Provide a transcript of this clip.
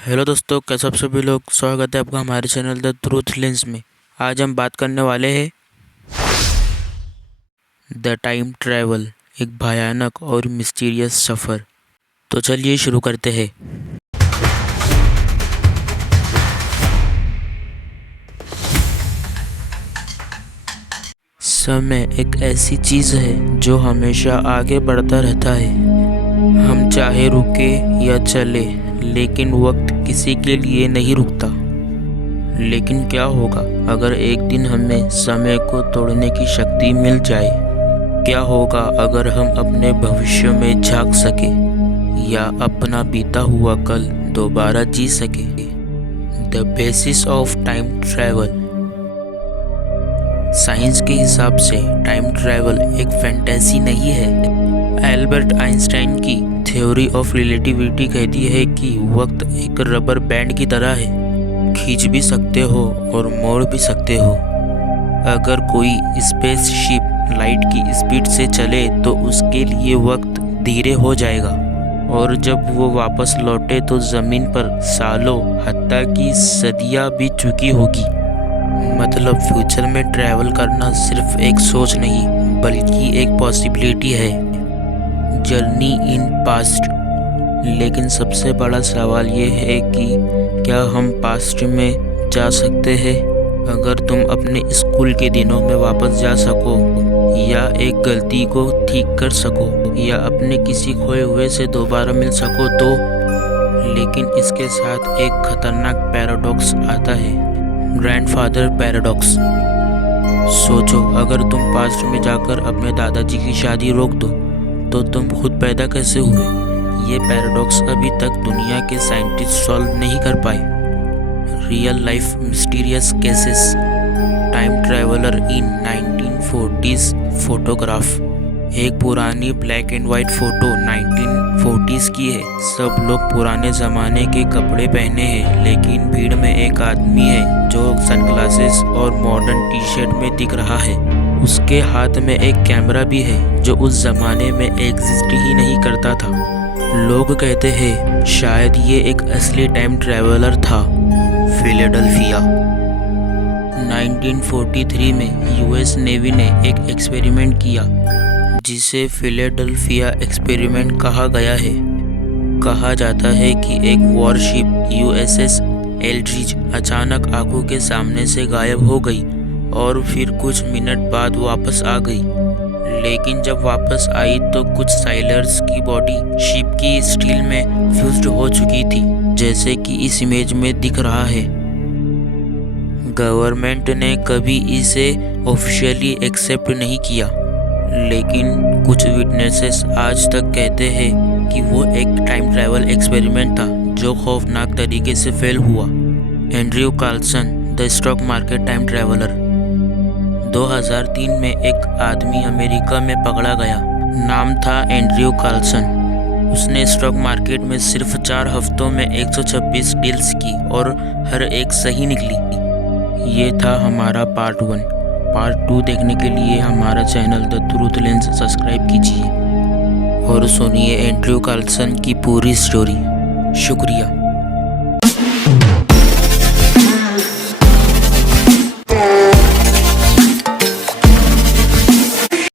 Hello दोस्तों, कैसे आप सभी लोग। स्वागत है आपका हमारे चैनल द ट्रूथ लेंस में। आज हम बात करने वाले हैं द टाइम ट्रैवल, एक भयानक और मिस्टीरियस सफ़र। तो चलिए शुरू करते हैं। समय एक ऐसी चीज़ है जो हमेशा आगे बढ़ता रहता है। हम चाहे रुके या चले, लेकिन वक्त किसी के लिए नहीं रुकता। लेकिन क्या होगा अगर एक दिन हमें समय को तोड़ने की शक्ति मिल जाए? क्या होगा अगर हम अपने भविष्य में झांक सके या अपना बीता हुआ कल दोबारा जी सके? The basis of time travel. Science के हिसाब से टाइम ट्रैवल एक फैंटेसी नहीं है। एल्बर्ट आइंस्टाइन की थ्योरी ऑफ रिलेटिविटी कहती है कि वक्त एक रबर बैंड की तरह है, खींच भी सकते हो और मोड़ भी सकते हो। अगर कोई स्पेसशिप लाइट की स्पीड से चले तो उसके लिए वक्त धीरे हो जाएगा, और जब वो वापस लौटे तो ज़मीन पर सालों हत्ता की सदियां बीत चुकी होगी। मतलब फ्यूचर में ट्रैवल करना सिर्फ एक सोच नहीं, बल्कि एक पॉसिबिलिटी है, जर्नी इन पास्ट। लेकिन सबसे बड़ा सवाल ये है कि क्या हम पास्ट में जा सकते हैं? अगर तुम अपने स्कूल के दिनों में वापस जा सको, या एक गलती को ठीक कर सको, या अपने किसी खोए हुए से दोबारा मिल सको तो। लेकिन इसके साथ एक खतरनाक पैराडॉक्स आता है, ग्रैंडफादर पैराडॉक्स। सोचो, अगर तुम पास्ट में जाकर अपने दादाजी की शादी रोक दो तो तुम खुद पैदा कैसे हुए? ये पैराडॉक्स अभी तक दुनिया के साइंटिस्ट सॉल्व नहीं कर पाए। Real life mysterious cases. Time traveller in 1940s photograph. एक पुरानी black and white photo 1940s की है। सब लोग पुराने ज़माने के कपड़े पहने हैं, लेकिन भीड़ में एक आदमी है जो सनग्लासेस और मॉडर्न टी शर्ट में दिख रहा है। उसके हाथ में एक कैमरा भी है जो उस ज़माने में एग्जिस्ट ही नहीं करता था। लोग कहते हैं शायद ये एक असली टाइम ट्रैवलर था। फिलाडेल्फिया। 1943 में यूएस नेवी ने एक एक्सपेरिमेंट किया जिसे फिलाडेल्फिया एक्सपेरिमेंट कहा गया है। कहा जाता है कि एक वॉरशिप यूएसएस एल्ड्रिच अचानक आंखों के सामने से गायब हो गई और फिर कुछ मिनट बाद वापस आ गई। लेकिन जब वापस आई तो कुछ साइलर्स की बॉडी शिप की स्टील में फ्यूज्ड हो चुकी थी, जैसे कि इस इमेज में दिख रहा है। गवर्नमेंट ने कभी इसे ऑफिशियली एक्सेप्ट नहीं किया, लेकिन कुछ विटनेसेस आज तक कहते हैं कि वो एक टाइम ट्रैवल एक्सपेरिमेंट था जो खौफनाक तरीके से फेल हुआ। Andrew Carlson, the stock market time traveller. 2003 में एक आदमी अमेरिका में पकड़ा गया। नाम था एंड्रयू कार्लसन। उसने स्टॉक मार्केट में सिर्फ 4 हफ्तों में 126 डील्स की और हर एक सही निकली। ये था हमारा पार्ट 1। पार्ट 2 देखने के लिए हमारा channel the truth lens subscribe कीजिए और सुनिए एंड्रयू कार्लसन की पूरी स्टोरी। शुक्रिया।